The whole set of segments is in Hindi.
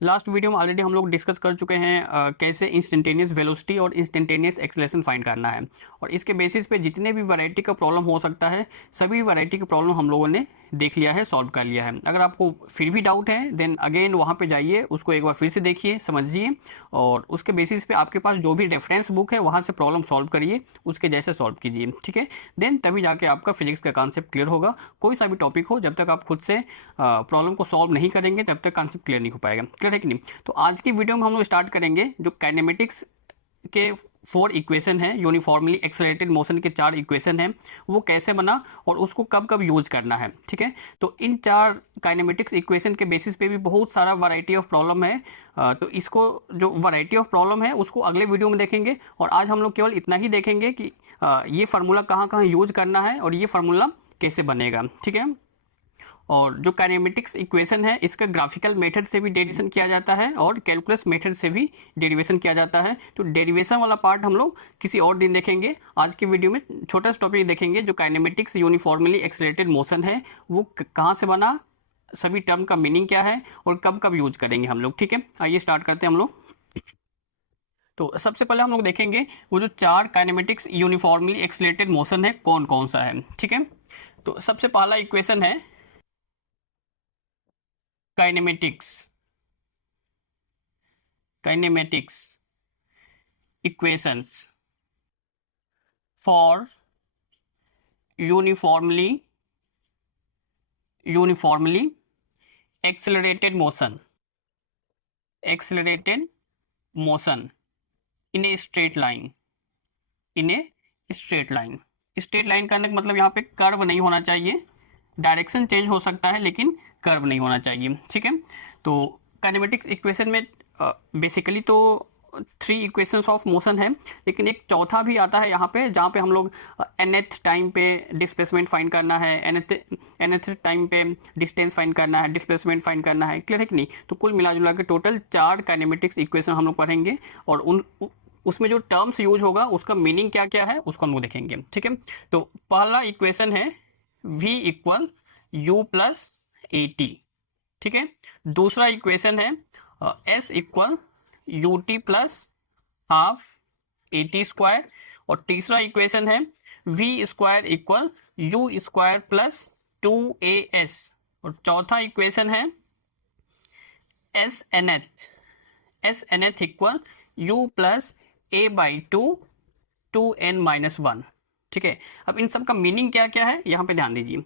लास्ट वीडियो में ऑलरेडी हम लोग डिस्कस कर चुके हैं कैसे इंस्टेंटेनियस वेलोसिटी और इंस्टेंटेनियस एक्सेलरेशन फाइंड करना है, और इसके बेसिस पे जितने भी वैरायटी का प्रॉब्लम हो सकता है सभी वैरायटी का प्रॉब्लम हम लोगों ने देख लिया है, सॉल्व कर लिया है। अगर आपको फिर भी डाउट है देन अगेन वहाँ पे जाइए, उसको एक बार फिर से देखिए, समझिए, और उसके बेसिस पे आपके पास जो भी रेफरेंस बुक है वहाँ से प्रॉब्लम सॉल्व करिए, उसके जैसे सॉल्व कीजिए, ठीक है। देन तभी जाके आपका फिजिक्स का कॉन्सेप्ट क्लियर होगा। कोई सा भी टॉपिक हो, जब तक आप खुद से प्रॉब्लम को सॉल्व नहीं करेंगे तब तक कॉन्सेप्ट क्लियर नहीं हो पाएगा। क्लियर है कि नहीं? तो आज की वीडियो में हम लोग स्टार्ट करेंगे जो काइनेमेटिक्स के 4 इक्वेशन है, यूनिफॉर्मली एक्सेलरेटेड मोशन के 4 इक्वेशन है, वो कैसे बना और उसको कब कब यूज करना है, ठीक है। तो इन 4 काइनेमेटिक्स इक्वेशन के बेसिस पे भी बहुत सारा वैरायटी ऑफ प्रॉब्लम है। तो इसको जो वैरायटी ऑफ प्रॉब्लम है उसको अगले वीडियो में देखेंगे, और आज हम लोग केवल इतना ही देखेंगे कि ये फार्मूला कहाँ कहाँ यूज करना है और ये फार्मूला कैसे बनेगा, ठीक है। और जो काइनेमेटिक्स इक्वेशन है इसका ग्राफिकल मेथड से भी डेरिवेशन किया जाता है और कैलकुलस मेथड से भी डेरिवेशन किया जाता है। तो डेरिवेशन वाला पार्ट हम लोग किसी और दिन देखेंगे। आज की वीडियो में छोटा सा टॉपिक देखेंगे जो काइनेमेटिक्स यूनिफॉर्मली एक्सेलरेटेड मोशन है वो कहाँ से बना, सभी टर्म का मीनिंग क्या है और कब कब यूज करेंगे हम लोग, ठीक है। आइए स्टार्ट करते हैं हम लोग। तो सबसे पहले हम लोग देखेंगे वो जो 4 काइनेमेटिक्स यूनिफॉर्मली एक्सेलरेटेड मोशन है कौन कौन सा है, ठीक है। तो सबसे पहला इक्वेशन है kinematics kinematics equations for uniformly accelerated motion in a straight line straight line करने का मतलब यहाँ पे कर्व नहीं होना चाहिए, डायरेक्शन चेंज हो सकता है लेकिन कर्व नहीं होना चाहिए, ठीक है। तो काइनेमेटिक्स इक्वेशन में बेसिकली तो 3 इक्वेशंस ऑफ मोशन है, लेकिन एक चौथा भी आता है यहाँ पे जहाँ पे हम लोग nth टाइम पे डिस्प्लेसमेंट फाइंड करना है, nth टाइम पे डिस्टेंस फाइंड करना है, डिस्प्लेसमेंट फाइंड करना है। क्लियर है कि नहीं? तो कुल मिला जुला के टोटल 4 काइनेमेटिक्स इक्वेशन हम लोग पढ़ेंगे, और उसमें जो टर्म्स यूज होगा उसका मीनिंग क्या क्या है उसको हम लोग देखेंगे, ठीक है। तो पहला इक्वेशन है v equal U plus A T, ठीक है। दूसरा इक्वेशन है s equal U T plus half A T square, और तीसरा इक्वेशन है v square equal U square plus 2as, और चौथा इक्वेशन है S N th equal U plus A by two N minus 1, ठीक है। अब इन सब का मीनिंग क्या क्या है यहाँ पे ध्यान दीजिए।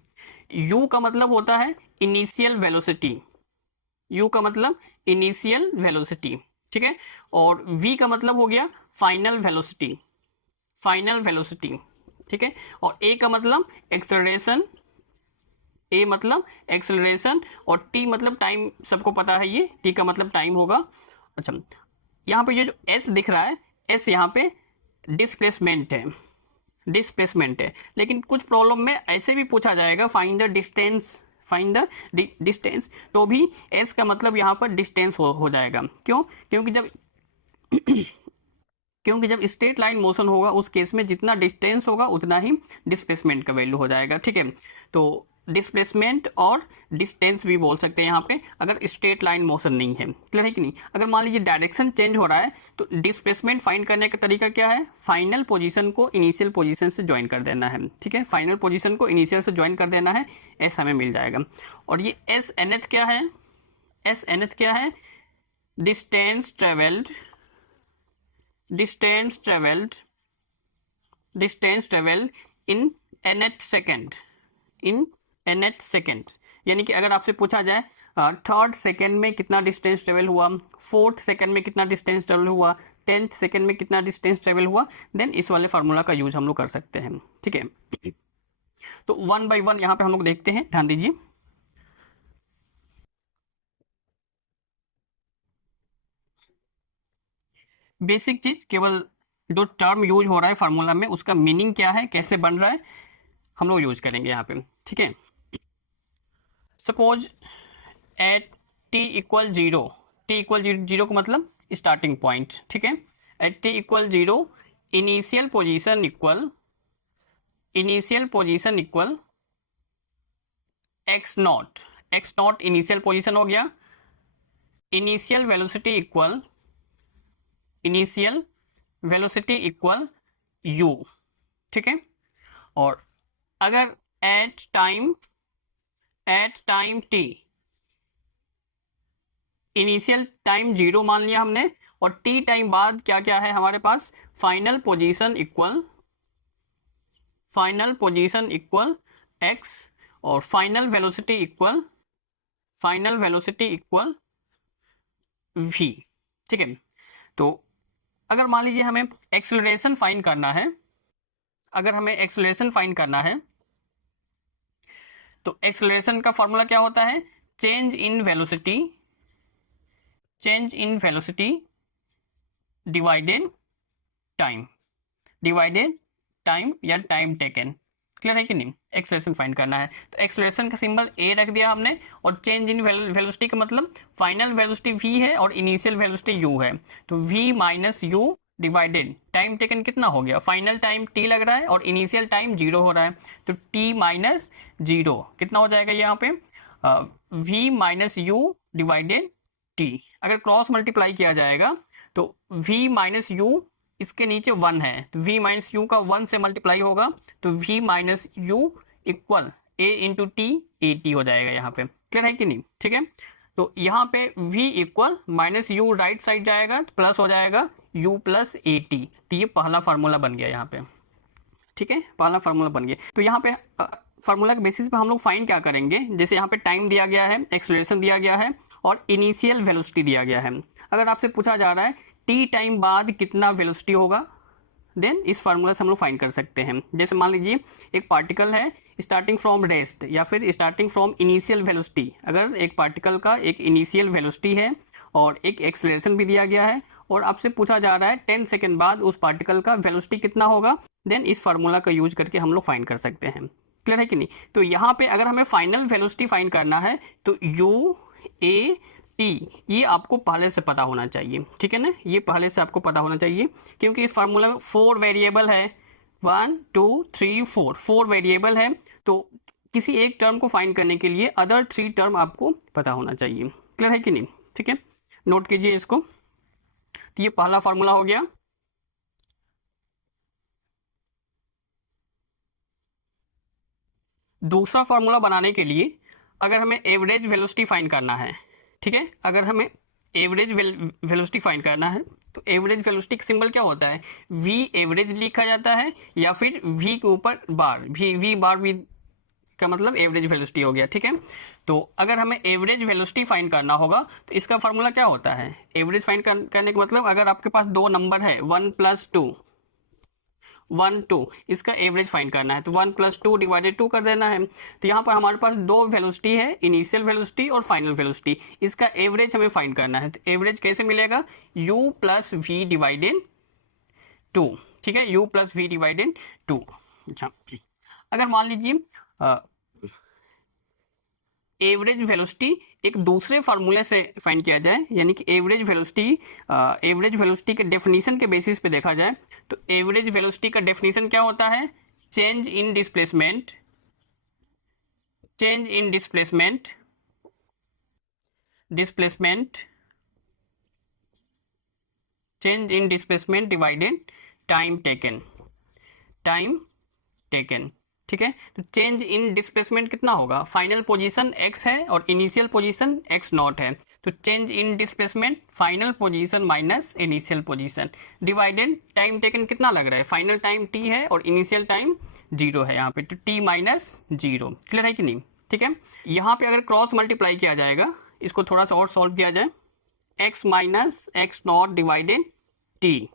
u का मतलब होता है इनिशियल वेलोसिटी, u का मतलब इनिशियल वेलोसिटी, ठीक है। और v का मतलब हो गया फाइनल वेलोसिटी, ठीक है। और a का मतलब एक्सेलरेशन, a मतलब एक्सेलरेशन, और t मतलब टाइम, सबको पता है ये t का मतलब टाइम होगा। अच्छा, यहाँ पे ये जो s दिख रहा है, s यहाँ पे डिस्प्लेसमेंट है, लेकिन कुछ प्रॉब्लम में ऐसे भी पूछा जाएगा फाइंड द डिस्टेंस, तो भी s का मतलब यहाँ पर डिस्टेंस हो जाएगा। क्यों? क्योंकि जब स्ट्रेट लाइन मोशन होगा उस केस में जितना डिस्टेंस होगा उतना ही डिस्प्लेसमेंट का वैल्यू हो जाएगा, ठीक है। तो डिस्प्लेसमेंट और डिस्टेंस भी बोल सकते हैं यहाँ पे अगर स्ट्रेट लाइन मोशन नहीं है। क्लियर है कि नहीं? अगर मान लीजिए डायरेक्शन चेंज हो रहा है तो डिस्प्लेसमेंट फाइंड करने का तरीका क्या है? फाइनल पोजीशन को इनिशियल पोजीशन से ज्वाइन कर देना है, ठीक है। फाइनल पोजीशन को इनिशियल से ज्वाइन कर देना है, एस हमें मिल जाएगा। और ये एस एनएथ क्या है? Distance travelled in nth second, यानी कि अगर आपसे पूछा जाए थर्ड सेकेंड में कितना डिस्टेंस ट्रेवल हुआ, फोर्थ सेकेंड में कितना डिस्टेंस ट्रेवल हुआ, 10th सेकेंड में कितना डिस्टेंस ट्रेवल हुआ, देन इस वाले फार्मूला का यूज हम लोग कर सकते हैं, ठीक है। तो 1 by 1 यहाँ पे हम लोग देखते हैं, ध्यान दीजिए। बेसिक चीज केवल जो टर्म यूज हो रहा है फार्मूला में उसका मीनिंग क्या है, कैसे बन रहा है, हम लोग यूज करेंगे यहाँ पे, ठीक है। Suppose at T equal zero का मतलब स्टार्टिंग पॉइंट, ठीक है। At T equal zero initial position equal x not initial position हो गया, इनिशियल वेलोसिटी इक्वल u, ठीक है। और अगर at time t, initial time 0 मान लिया हमने, और t टाइम बाद क्या क्या है हमारे पास, फाइनल पोजीशन इक्वल x, और फाइनल वेलोसिटी इक्वल v, ठीक है। तो अगर मान लीजिए हमें एक्सेलरेशन फाइंड करना है, तो एक्सेलरेशन का फॉर्मूला क्या होता है, change in velocity divided time या टाइम टेकन। क्लियर है कि नहीं। एक्सेलरेशन फाइंड करना है तो एक्सेलरेशन का सिंबल ए रख दिया हमने, और चेंज इन वेलोसिटी का मतलब फाइनल वेलोसिटी v है और इनिशियल वेलोसिटी u है, तो v minus you divided time taken कितना हो गया, फाइनल टाइम t लग रहा है और इनिशियल टाइम 0 हो रहा है, तो t माइनस 0 कितना हो जाएगा यहाँ पे, v minus you divided t। अगर क्रॉस मल्टीप्लाई किया जाएगा तो v माइनस यू इसके नीचे 1 है, तो v माइनस यू का 1 से मल्टीप्लाई होगा, तो v minus you equal a into T A T हो जाएगा यहाँ पे। क्लियर है कि नहीं, ठीक है। तो यहाँ पे v equal minus you right side जाएगा तो प्लस हो जाएगा u प्लस ए टी, तो ये पहला फार्मूला बन गया यहाँ पे, ठीक है, पहला फार्मूला बन गया। तो यहाँ पे फार्मूला के बेसिस पे हम लोग फाइंड क्या करेंगे, जैसे यहाँ पे टाइम दिया गया है, एक्सेलरेशन दिया गया है और इनिशियल वेलोसिटी दिया गया है। अगर आपसे पूछा जा रहा है t टाइम बाद कितना वेलोसिटी होगा, देन इस फार्मूला से हम लोग फाइंड कर सकते हैं। जैसे मान लीजिए एक पार्टिकल है स्टार्टिंग फ्रॉम रेस्ट या फिर स्टार्टिंग फ्रॉम इनिशियल वेलोसिटी, अगर एक पार्टिकल का एक इनिशियल वेलोसिटी है और एक एक्सेलरेशन भी दिया गया है और आपसे पूछा जा रहा है 10 सेकेंड बाद उस पार्टिकल का वेलोसिटी कितना होगा, देन इस फार्मूला का यूज करके हम लोग फाइंड कर सकते हैं। क्लियर है कि नहीं। तो यहाँ पे अगर हमें फाइनल वेलोसिटी फाइंड करना है तो u a t ये आपको पहले से पता होना चाहिए, ठीक है ना, ये पहले से आपको पता होना चाहिए, क्योंकि इस फार्मूला में 4 वेरिएबल है, 1 2 3 4 वेरिएबल है, तो किसी एक टर्म को फाइंड करने के लिए अदर 3 टर्म आपको पता होना चाहिए। क्लियर है कि नहीं, ठीक है, नोट कीजिए इसको। तो ये पहला फार्मूला हो गया। दूसरा फार्मूला बनाने के लिए अगर हमें एवरेज वेलोसिटी फाइंड करना है, ठीक है, अगर हमें एवरेज वेलोसिटी फाइंड करना है तो एवरेज वेलोसिटी का सिंबल क्या होता है, v एवरेज लिखा जाता है या फिर v के ऊपर बार, v बार v का मतलब एवरेज वेलोसिटी हो गया, ठीक है। तो अगर हमें एवरेज वेलोसिटी फाइंड करना होगा तो इसका फार्मूला क्या होता है, एवरेज फाइंड करने का मतलब अगर आपके पास 2 नंबर है 1 + 2 1 2, इसका एवरेज फाइंड करना है तो 1 + 2 डिवाइडेड 2 कर देना है। तो यहाँ पर हमारे पास 2 वेलोसिटी है, इनिशियल वेलोसिटी और फाइनल वेलोसिटी, इसका एवरेज हमें फाइंड करना है। तो एवरेज कैसे मिलेगा, u + v डिवाइडेड 2, ठीक है, u + v डिवाइडेड 2। अच्छा, अगर मान लीजिए एवरेज वेलोसिटी एक दूसरे फार्मूले से फाइंड किया जाए, यानी कि एवरेज वेलोसिटी के डेफिनेशन के बेसिस पे देखा जाए, तो एवरेज वेलोसिटी का डेफिनेशन क्या होता है, change in displacement divided time taken, ठीक है। तो चेंज इन डिस्प्लेसमेंट कितना होगा, फाइनल पोजीशन x है और इनिशियल पोजीशन x0 है, तो change in displacement final position minus initial position divided time taken कितना लग रहा है, फाइनल टाइम t है और इनिशियल टाइम 0 है यहाँ पे, तो t माइनस 0। क्लियर है कि नहीं, ठीक है। यहाँ पे अगर क्रॉस मल्टीप्लाई किया जाएगा, इसको थोड़ा सा और सॉल्व किया जाए, x minus x0 divided t,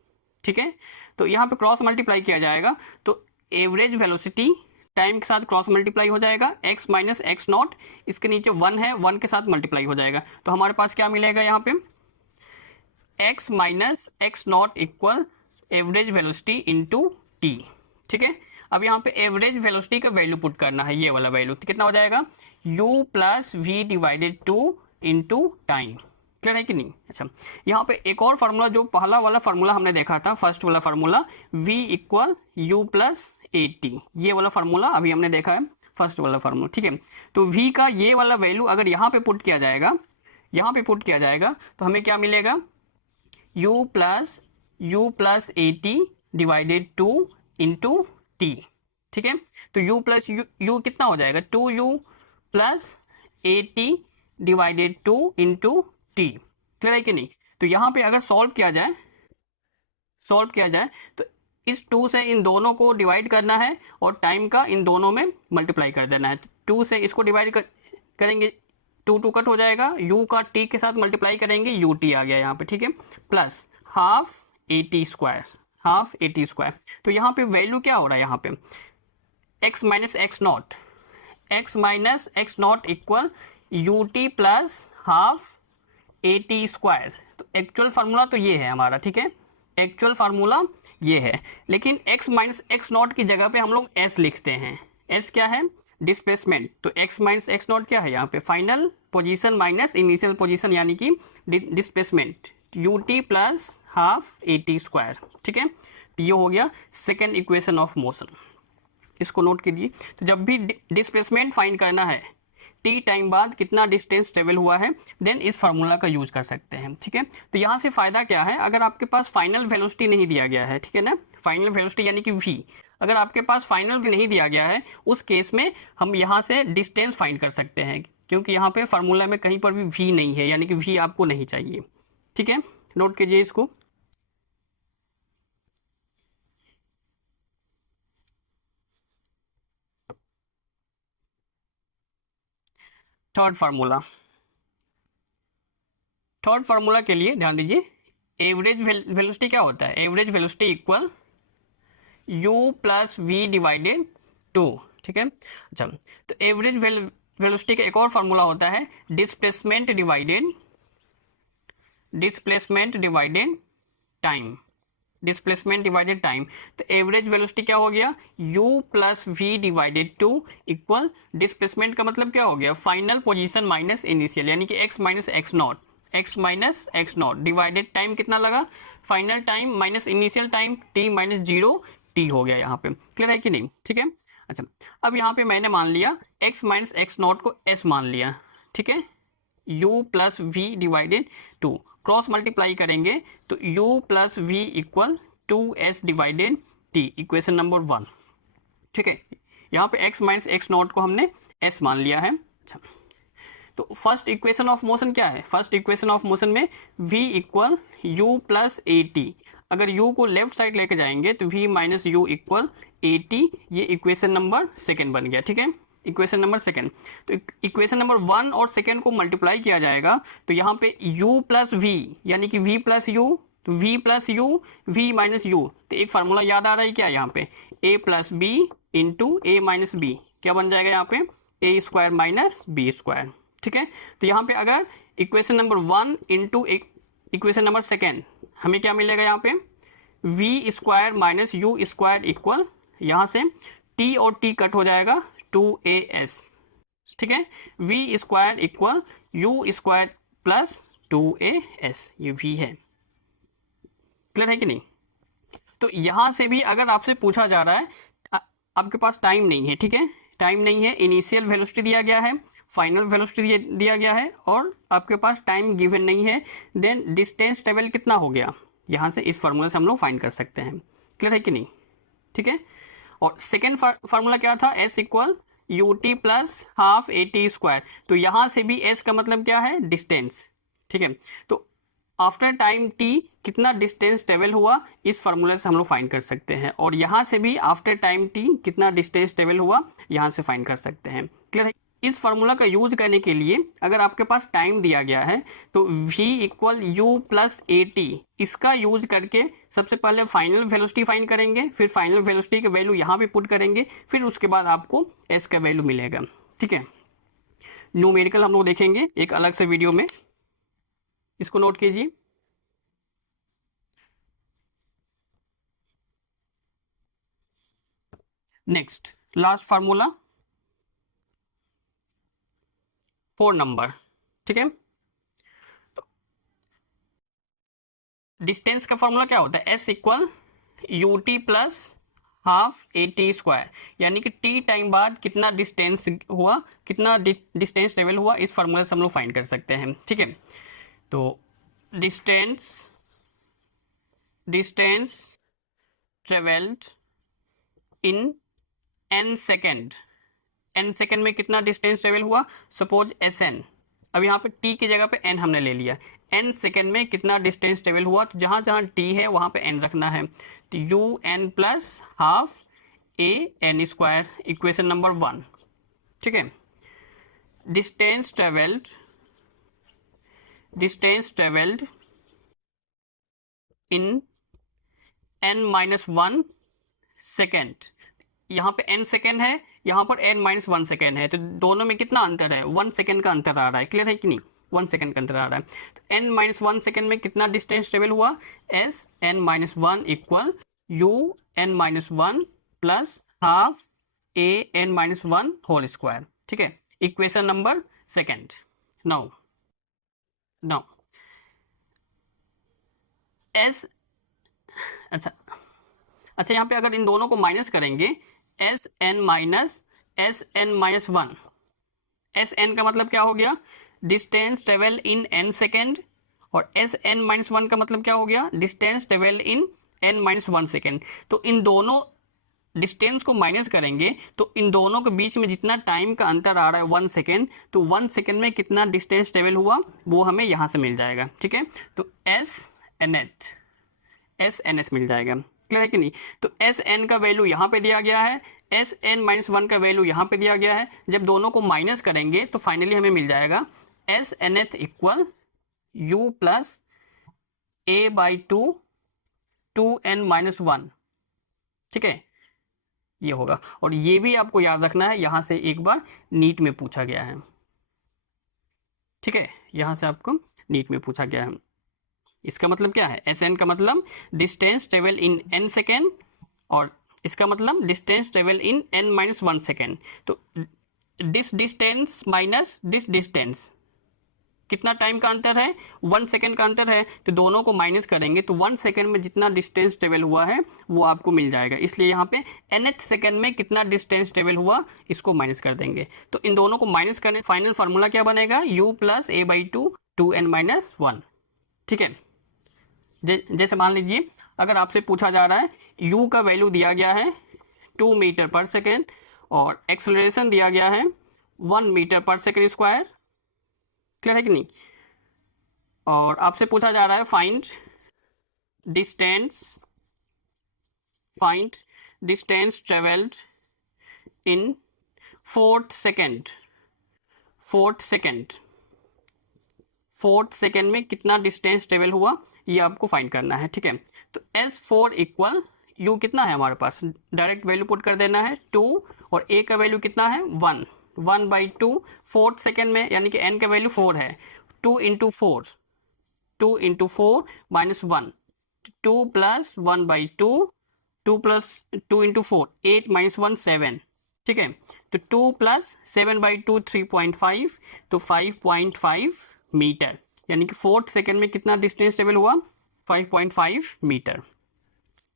ठीक है। तो यहाँ पे क्रॉस मल्टीप्लाई किया जाएगा तो एवरेज वेलोसिटी टाइम के साथ क्रॉस मल्टीप्लाई हो जाएगा, x माइनस x0, इसके नीचे 1 है, 1 के साथ मल्टीप्लाई हो जाएगा, तो हमारे पास क्या मिलेगा यहाँ पे, x minus x0 equal average velocity into t, ठीक है। अब यहाँ पे एवरेज वेलोसिटी का वैल्यू पुट करना है, ये वाला वैल्यू, तो कितना हो जाएगा, u + v divided 2 into time. Clear है कि नहीं। अच्छा, यहाँ पे एक और फार्मूला, जो पहला वाला फार्मूला हमने देखा था, फर्स्ट वाला formula v equal u + at, ये वाला फार्मूला अभी हमने देखा है, फर्स्ट वाला फार्मूला, ठीक है। तो v का ये वाला वैल्यू अगर यहाँ पे पुट किया जाएगा, यहाँ पे पुट किया जाएगा तो हमें क्या मिलेगा, u plus A T divided 2 into T. ठीक है, तो u प्लस यू कितना हो जाएगा, 2u plus A T divided 2 into T. Clear है कि नहीं। तो यहाँ पे अगर सॉल्व किया जाए तो इस 2 से इन दोनों को डिवाइड करना है और टाइम का इन दोनों में मल्टीप्लाई कर देना है। 2 से इसको डिवाइड करेंगे, 2 कट हो जाएगा, u का t के साथ मल्टीप्लाई करेंगे, ut आ गया यहाँ पे। ठीक है, plus half A T square. तो यहाँ पे वैल्यू क्या हो रहा है, यहाँ पे x minus X not equal U T plus half A T square. तो एक्चुअल फार्मूला तो ये है हमारा। ठीक है, एक्चुअल फार्मूला ये है, लेकिन x माइनस एक्स नॉट की जगह पे हम लोग s लिखते हैं। s क्या है, डिस्प्लेसमेंट। तो x माइनस एक्स नॉट क्या है, यहाँ पे final position minus initial position, यानी कि displacement, you T plus half A T square. ठीक है, तो ये हो गया सेकेंड इक्वेशन ऑफ मोशन, इसको नोट कीजिए। तो जब भी डिस्प्लेसमेंट फाइंड करना है, टी टाइम बाद कितना डिस्टेंस ट्रेवल हुआ है, देन इस फार्मूला का यूज कर सकते हैं। ठीक है, तो यहाँ से फायदा क्या है, अगर आपके पास फाइनल वेलोसिटी नहीं दिया गया है, ठीक है ना, फाइनल वेलोसिटी यानी कि v, अगर आपके पास फाइनल भी नहीं दिया गया है, उस केस में हम यहाँ से डिस्टेंस फाइंड कर सकते हैं, क्योंकि यहाँ पे फार्मूला में कहीं पर भी v नहीं है, यानी कि v आपको नहीं चाहिए। ठीक है, नोट कीजिए इसको। थर्ड फार्मूला के लिए ध्यान दीजिए, एवरेज वेलोसिटी क्या होता है, average velocity equal u plus V divided 2। ठीक है, अच्छा, तो एवरेज वेलोसिटी का एक और फार्मूला होता है डिस्प्लेसमेंट डिवाइडेड टाइम। तो एवरेज वेलोसिटी क्या हो गया, u plus V divided 2 equal displacement का मतलब क्या हो गया, फाइनल पोजीशन माइनस इनिशियल, यानी कि x minus X not divided time कितना लगा, final time minus initial time, t minus 0 t हो गया यहाँ पे। क्लियर है कि नहीं। ठीक है, अच्छा, अब यहाँ पे मैंने मान लिया x माइनस एक्स नॉट को s मान लिया। ठीक है, u plus V divided 2, cross multiply करेंगे तो u plus V equal 2s divided t, equation number 1। ठीक है, यहाँ पे x माइनस एक्स नॉट को हमने s मान लिया है। अच्छा, तो फर्स्ट इक्वेशन ऑफ मोशन क्या है, फर्स्ट इक्वेशन ऑफ मोशन में v equal U plus A T, अगर u को लेफ्ट साइड लेके जाएंगे तो v minus you equal A T, ये इक्वेशन नंबर सेकेंड बन गया। ठीक है, इक्वेशन नंबर सेकेंड। तो इक्वेशन नंबर 1 और सेकेंड को मल्टीप्लाई किया जाएगा तो यहाँ पे u प्लस वी, यानी कि v प्लस यू, तो v plus you, v minus you, तो एक फार्मूला याद आ रहा है क्या, यहाँ पे a plus B into A minus B, क्या बन जाएगा यहाँ पे a square minus B square. ठीक है, तो यहाँ पे अगर equation number 1 into equation number second, हमें क्या मिलेगा यहाँ पे v square minus U square equal, यहाँ से t और t कट हो जाएगा 2as। ठीक है, v square equal U square plus 2as, ये v है। क्लियर है कि नहीं। तो यहां से भी अगर आपसे पूछा जा रहा है, आपके पास टाइम नहीं है, ठीक है, टाइम नहीं है, इनिशियल वेलोसिटी दिया गया है, फाइनल वेलोसिटी दिया गया है, और आपके पास टाइम गिवन नहीं है, देन डिस्टेंस ट्रेवल कितना हो गया, यहां से इस फार्मूला से हम लोग फाइंड कर सकते हैं। क्लियर है कि नहीं। ठीक है, और सेकेंड फार्मूला क्या था, s equal U T plus half A T square, तो यहां से भी s का मतलब क्या है, डिस्टेंस। ठीक है, तो आफ्टर टाइम t कितना डिस्टेंस ट्रेवल हुआ, इस फार्मूले से हम लोग फाइंड कर सकते हैं, और यहां से भी आफ्टर टाइम t कितना डिस्टेंस ट्रेवल हुआ, यहां से फाइंड कर सकते हैं। क्लियर है। इस फार्मूला का यूज करने के लिए अगर आपके पास टाइम दिया गया है तो v equal U plus A T, इसका यूज करके सबसे पहले फाइनल वेलोसिटी फाइंड करेंगे, फिर फाइनल वेलोसिटी का वैल्यू यहाँ पे पुट करेंगे, फिर उसके बाद आपको s का वैल्यू मिलेगा। ठीक है, न्यूमेरिकल हम लोग देखेंगे एक अलग से वीडियो में, इसको नोट कीजिए। Next last formula 4 number. ठीक है, तो डिस्टेंस का फार्मूला क्या होता है, s equal U T plus half A T square, यानी कि टी टाइम बाद कितना डिस्टेंस हुआ, कितना डिस्टेंस ट्रेवल हुआ, इस फार्मूला से हम लोग फाइंड कर सकते हैं। ठीक है, तो distance travelled in n second, n second में कितना डिस्टेंस ट्रेवल हुआ, सपोज एस एन, अब यहाँ पे t की जगह पे n हमने ले लिया, n सेकेंड में कितना डिस्टेंस ट्रेवल हुआ, तो जहाँ जहाँ t है वहाँ पे n रखना है, तो U N plus half A N square, equation number 1। ठीक है, distance travelled in n-1 second, यहाँ पे n सेकेंड है, यहाँ पर n-1 सेकेंड है, तो दोनों में कितना अंतर है, 1 सेकेंड का अंतर आ रहा है, क्लियर है कि नहीं, 1 सेकेंड का अंतर आ रहा है। तो n-1 सेकेंड में कितना डिस्टेंस ट्रेवल हुआ, S n-1 equal U n-1 plus half A n-1 whole square. ठीक है, इक्वेशन नंबर 2। नाउ एस, अच्छा यहाँ पे अगर इन दोनों को माइनस करेंगे, S N minus one, S N का मतलब क्या हो गया, distance travel in N second, और एस एन माइनस वन का मतलब क्या हो गया, distance travel in n-1 second. तो इन दोनों डिस्टेंस को माइनस करेंगे तो इन दोनों के बीच में जितना टाइम का अंतर आ रहा है 1 सेकेंड, तो 1 सेकेंड में कितना डिस्टेंस ट्रेवल हुआ वो हमें यहाँ से मिल जाएगा। ठीक है, तो एस एन एच मिल जाएगा, क्लियर है कि नहीं। तो एस एन का वैल्यू यहाँ पे दिया गया है, एस n-1 का वैल्यू यहाँ पे दिया गया है, जब दोनों को माइनस करेंगे तो फाइनली हमें मिल जाएगा S N H equal U plus A by 2n-1। ठीक है, ये होगा, और ये भी आपको याद रखना है, यहाँ से एक बार नीट में पूछा गया है। ठीक है, यहाँ से आपको नीट में पूछा गया है। इसका मतलब क्या है, एस एन का मतलब distance travel in n second, और इसका मतलब distance travel in n-1 second. तो this distance minus this distance, कितना टाइम का अंतर है, 1 सेकेंड का अंतर है, तो दोनों को माइनस करेंगे तो 1 सेकेंड में जितना डिस्टेंस ट्रेवल हुआ है वो आपको मिल जाएगा। इसलिए यहाँ पे nth सेकेंड में कितना डिस्टेंस ट्रेवल हुआ इसको माइनस कर देंगे, तो इन दोनों को माइनस करने फाइनल फार्मूला क्या बनेगा, u plus A by 2n-1। ठीक है, जैसे मान लीजिए अगर आपसे पूछा जा रहा है u का वैल्यू दिया गया है 2 मीटर पर सेकेंड और एक्सेलरेशन दिया गया है 1 मीटर पर सेकेंड स्क्वायर, क्लियर है कि नहीं, और आपसे पूछा जा रहा है find distance travelled in 4th second में कितना डिस्टेंस ट्रेवल हुआ ये आपको फाइंड करना है। ठीक है, तो S4 इक्वल u कितना है हमारे पास, डायरेक्ट वैल्यू पुट कर देना है 2, और a का वैल्यू कितना है 1 बाई 2, 4th सेकेंड में यानी कि n का वैल्यू 4 है, 2 into 4 minus 1, 2 plus 1 by 2, 2 plus 2 into 4 8 minus 1 7। ठीक है, तो 2 प्लस 7 बाई 2 3.5, तो 5.5 मीटर, यानी कि 4th सेकेंड में कितना डिस्टेंस ट्रेवल हुआ 5.5 मीटर,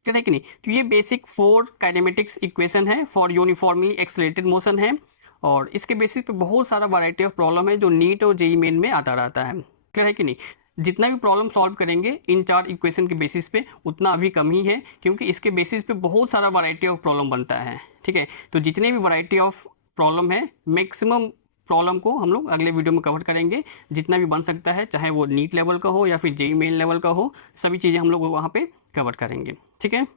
ठीक है कि नहीं। तो ये बेसिक 4 काइनेमेटिक्स इक्वेशन है फॉर यूनिफॉर्मली एक्सेलरेटेड मोशन है, और इसके बेसिस पे बहुत सारा वैरायटी ऑफ प्रॉब्लम है जो नीट और जेईई मेन में आता रहता है, क्लियर है कि नहीं। जितना भी प्रॉब्लम सॉल्व करेंगे इन 4 इक्वेशन के बेसिस पे उतना अभी कम ही है, क्योंकि इसके बेसिस पे बहुत सारा वैरायटी ऑफ प्रॉब्लम बनता है। ठीक है, तो जितने भी वैरायटी ऑफ प्रॉब्लम है मैक्सिमम प्रॉब्लम को हम लोग अगले वीडियो में कवर करेंगे, जितना भी बन सकता है, चाहे वो नीट लेवल का हो या फिर जेईई मेन लेवल का हो, सभी चीज़ें हम लोग वहाँ पे कवर करेंगे। ठीक है।